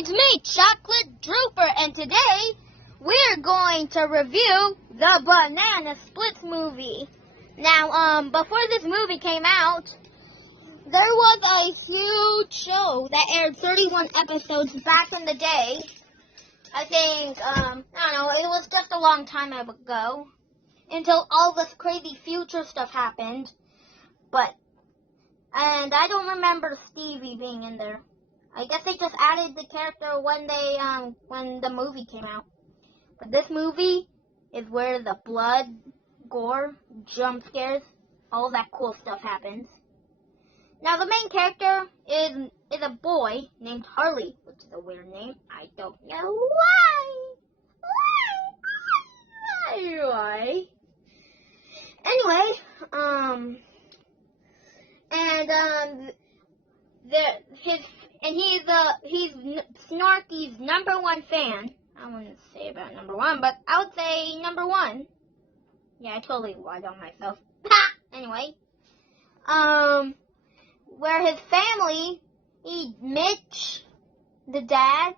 It's me, Chocolate Drooper, and today we're going to review the Banana Splits movie. Now, before this movie came out, there was a huge show that aired 31 episodes back in the day. I think, I don't know, it was just a long time ago, until all this crazy future stuff happened. And I don't remember Stevie being in there. I guess they just added the character when the movie came out. But this movie is where the blood, gore, jump scares, all that cool stuff happens. Now the main character is a boy named Harley, which is a weird name. I don't know why. Anyway, he's Snarky's #1 fan. I wouldn't say about #1, but I would say #1. Yeah, I totally lied on myself. Anyway, where his family, Mitch, the dad,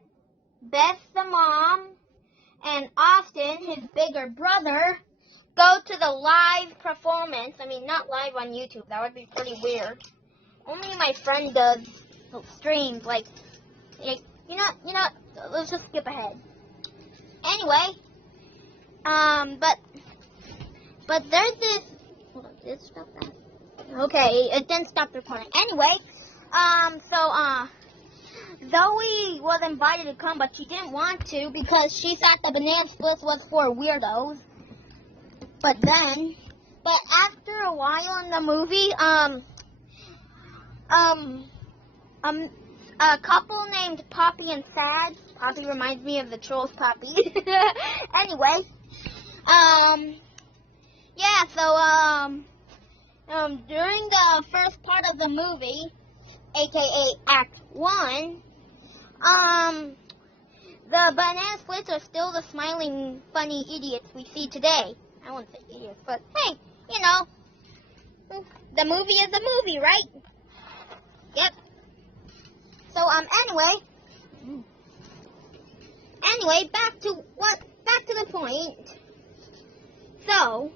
Beth, the mom, and Austin, his bigger brother, go to the live performance. I mean, not live on YouTube. That would be pretty weird. Only my friend does streams, like you know, let's just skip ahead. Anyway, but there's this, hold on, did it stop that? Okay, it didn't stop recording. Anyway, Zoe was invited to come, but she didn't want to because she thought the Banana Splits was for weirdos. But after a while in the movie, a couple named Poppy and Sad. Poppy reminds me of the Trolls Poppy. Anyway, during the first part of the movie, aka Act 1, the Banana Splits are still the smiling, funny idiots we see today. I wouldn't say idiots, but hey, the movie is a movie, right? Yep. So, anyway, back to the point. So,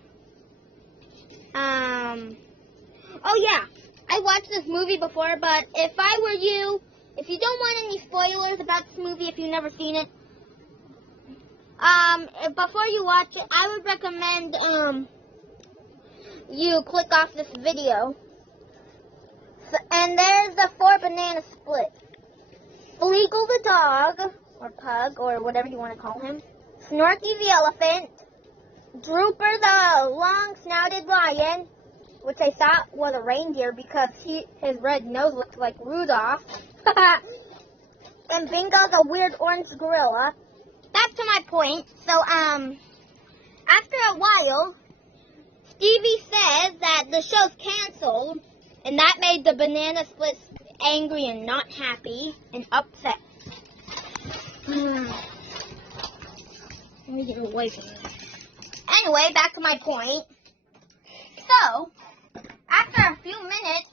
oh yeah, I watched this movie before, but if I were you, if you don't want any spoilers about this movie, if you've never seen it, before you watch it, I would recommend, you click off this video. And there's the 4 Banana Splits. Fleagle the dog, or pug, or whatever you want to call him. Snorky the elephant. Drooper the long-snouted lion, which I thought was a reindeer because his red nose looks like Rudolph. And Bingo the weird orange gorilla. Back to my point. So, after a while, Stevie says that the show's canceled, and that made the Banana Splits angry and not happy and upset. Let me get away from this. Anyway, back to my point. So, after a few minutes,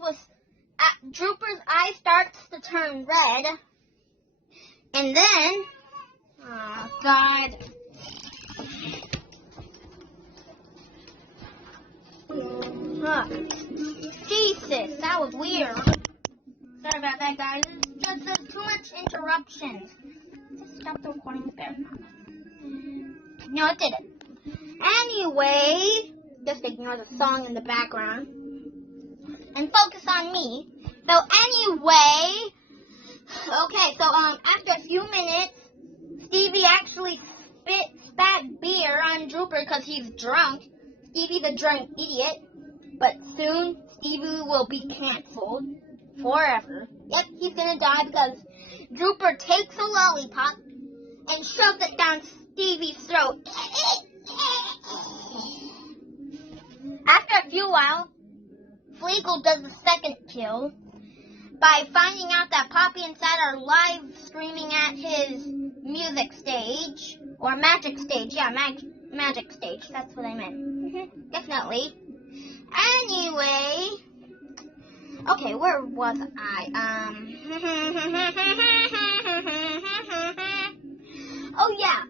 Drooper's eye starts to turn red, and then, oh God. Jesus, that was weird. Sorry about that, guys. There's too much interruptions. Just stop the recording there. No, it didn't. Anyway, just ignore the song in the background and focus on me. So anyway, okay, so after a few minutes, Stevie actually spat beer on Drooper because he's drunk. Stevie the drunk idiot. But soon, Stevie will be canceled forever. Yep, he's gonna die because Drooper takes a lollipop and shoves it down Stevie's throat. After a few while, Fleagle does the second kill by finding out that Poppy and Sad are live streaming at his music stage, or magic stage. Yeah, magic stage. That's what I meant. Definitely. Anyway, okay, where was I? Oh yeah,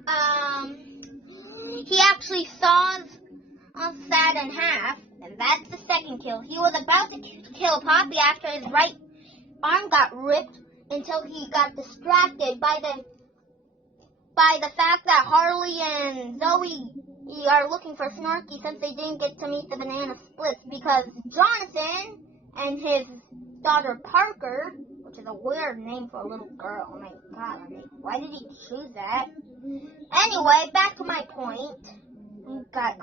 he actually saws Sad in half, and that's the second kill. He was about to kill Poppy after his right arm got ripped until he got distracted by the fact that Harley and Zoe are looking for Snarky since they didn't get to meet the Banana Splits because Jonathan and his daughter Parker, which is a weird name for a little girl. Oh my god, why did he choose that? Anyway, back to my point. We got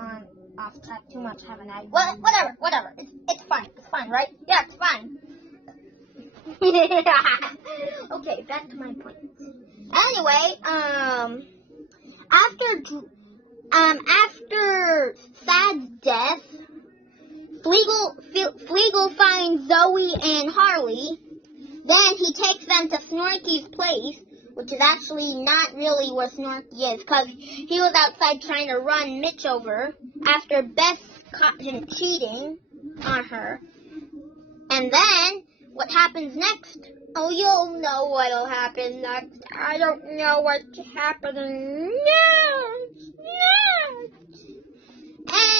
off track too much, haven't I? Whatever. It's fine. It's fine, right? Yeah, it's fine. Okay, back to my point. Anyway, after Sad's death, Fleagle finds Zoe and Harley. Then he takes them to Snorky's place, which is actually not really where Snorky is, because he was outside trying to run Mitch over after Beth caught him cheating on her. And then, what happens next? Oh, you'll know what'll happen next. I don't know what's happening next.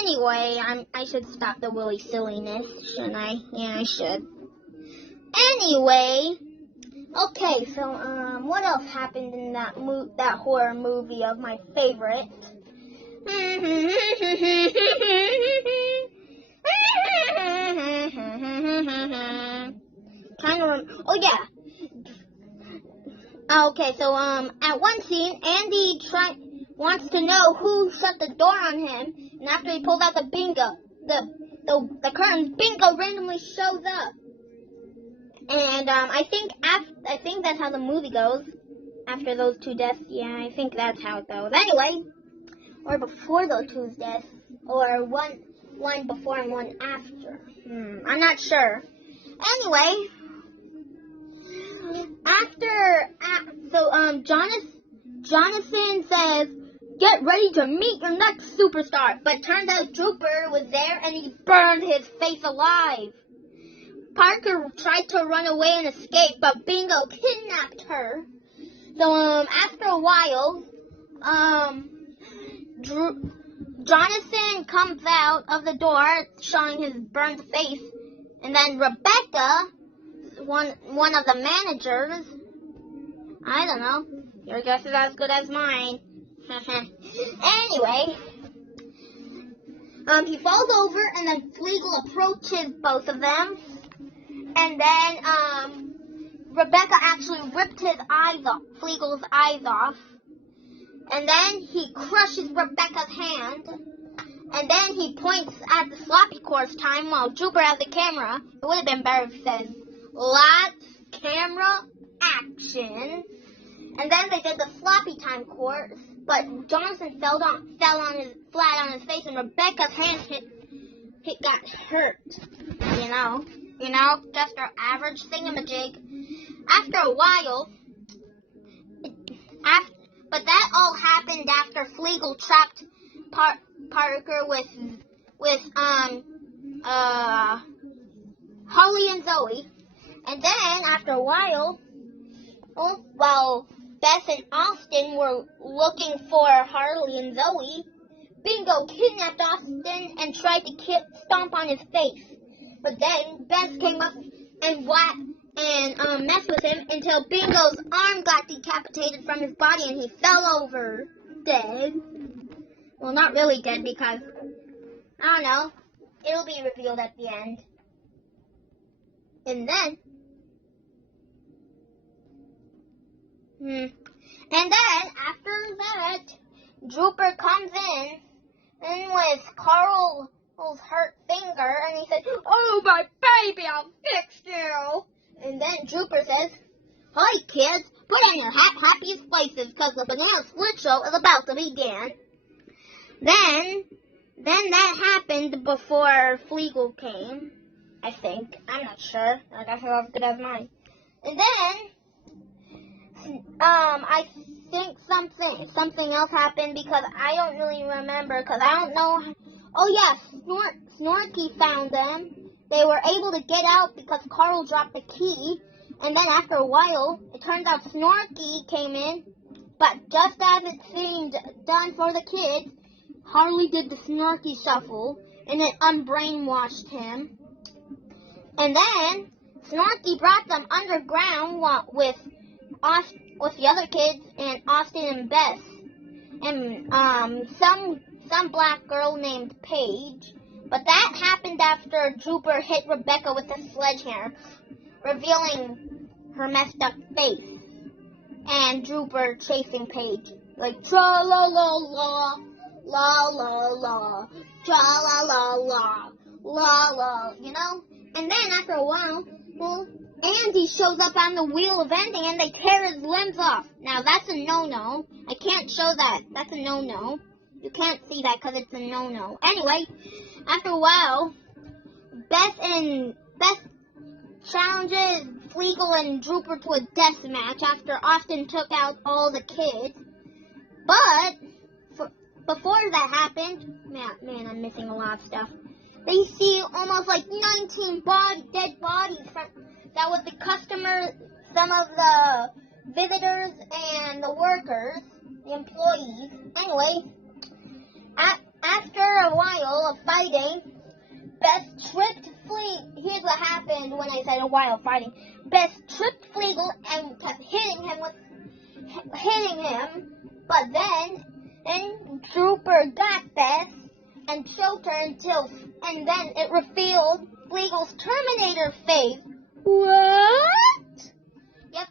Anyway, I should stop the willy silliness, shouldn't I? Yeah, I should. Anyway, okay, so what else happened in that horror movie of my favorite? Oh yeah. Okay, so at one scene, Andy wants to know who shut the door on him, and after he pulls out the the curtains, Bingo randomly shows up. And I think that's how the movie goes. After those two deaths, yeah, I think that's how it goes. Anyway, or before those two deaths, or one before and one after. I'm not sure. Anyway, Jonathan says, "Get ready to meet your next superstar." But turns out Drooper was there and he burned his face alive. Parker tried to run away and escape, but Bingo kidnapped her. So, after a while, Jonathan comes out of the door showing his burned face, and then Rebecca, one of the managers, I don't know, your guess is as good as mine. Anyway, he falls over, and then Fleagle approaches both of them. And then, Rebecca actually ripped Fleagle's eyes off. And then he crushes Rebecca's hand. And then he points at the sloppy course time while Drooper has the camera. It would have been better if he said, "Lots, camera, action." And then they did the sloppy time course. But Jonathan fell flat on his face, and Rebecca's hand got hurt. You know, just our average thingamajig. After a while, but that all happened after Fleagle trapped Parker with Holly and Zoe. And then after a while, while Beth and Austin were looking for Harley and Zoe, Bingo kidnapped Austin and tried to stomp on his face. But then Beth came up and messed with him until Bingo's arm got decapitated from his body and he fell over dead. Well, not really dead because, I don't know, it'll be revealed at the end. And then, after that, Drooper comes in with Carl's hurt finger, and he said, "Oh, my baby, I'll fix you." And then Drooper says, "Hi, kids, put on your happiest places, because the Banana Split Show is about to begin." Then that happened before Fleagle came, I think. I'm not sure. I guess it's as good as mine. And then, I think something else happened because I don't really remember, because I don't know. Oh yeah, Snorky found them. They were able to get out because Carl dropped the key. And then after a while, it turns out Snorky came in But just as it seemed done for the kids, Harley did the Snorky shuffle, and it unbrainwashed him. And then Snorky brought them underground with the other kids and Austin and Bess, and some black girl named Paige. But that happened after Drooper hit Rebecca with a sledgehammer, revealing her messed up face. And Drooper chasing Paige, like tra la la la, la la la, tra la la la, la la, you know. And then after a while, Andy shows up on the wheel of ending, and they tear his limbs off. Now that's a no-no. I can't show that. That's a no-no. You can't see that because it's a no-no. Anyway, after a while, Beth challenges Fleagle and Drooper to a death match after Austin took out all the kids. But before that happened, man, I'm missing a lot of stuff. They see almost like 19 dead bodies. That was the customers, some of the visitors, and the workers, the employees. Anyway, after a while of fighting, Beth tripped Fleagle. Here's what happened when I said a while of fighting. Beth tripped Fleagle and kept hitting him. But then Drooper got Beth and choked her and then it revealed Fleagle's Terminator face. What? Yep.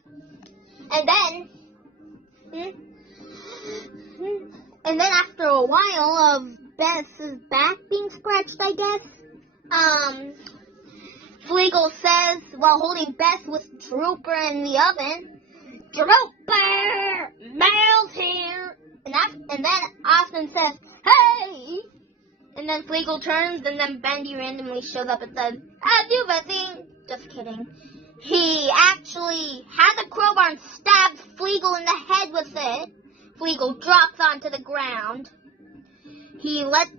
And then after a while of Beth's back being scratched, I guess, Fleagle says, while holding Beth with Drooper in the oven, "Drooper, Mel's here!" And then Austin says, "Hey!" And then Fleagle turns, and then Bendy randomly shows up and says, "Have you seen?" Just kidding. He actually had the crowbar and stabs Fleagle in the head with it. Fleagle drops onto the ground. He let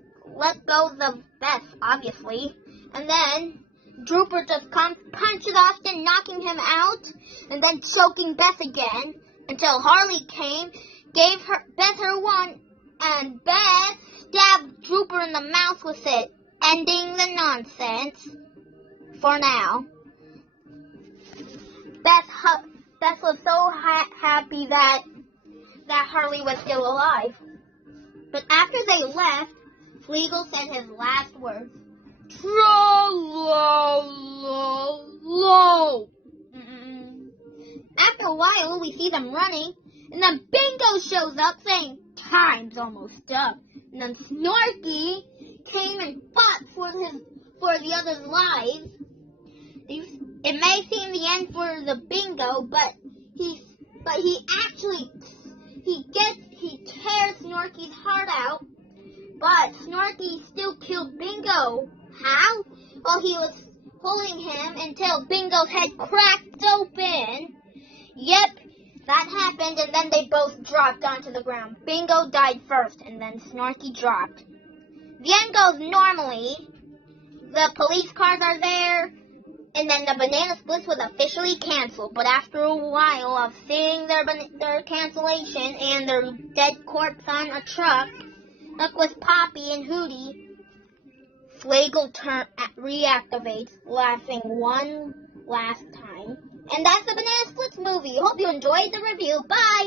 go of Beth, obviously. And then Drooper just punches Austin, knocking him out, and then choking Beth again, until Harley came, gave Beth her one, and Beth stabbed Drooper in the mouth with it, ending the nonsense for now. Beth was so happy that Harley was still alive. But after they left, Fleagle said his last words. Tra-la-la-la. After a while, we see them running, and then Bingo shows up saying, "Time's almost up." And then Snorky came and fought for the others' lives. It may seem the end for the Bingo, but he tears Snorky's heart out. But Snorky still killed Bingo. How? Well, he was pulling him until Bingo's head cracked open. Yep, that happened, and then they both dropped onto the ground. Bingo died first, and then Snorky dropped. The end goes normally. The police cars are there, and then the Banana Splits was officially canceled. But after a while of seeing their cancellation and their dead corpse on a truck with Poppy and Hootie, Fleagle reactivates, laughing one last time. And that's the Banana Splits movie. Hope you enjoyed the review. Bye!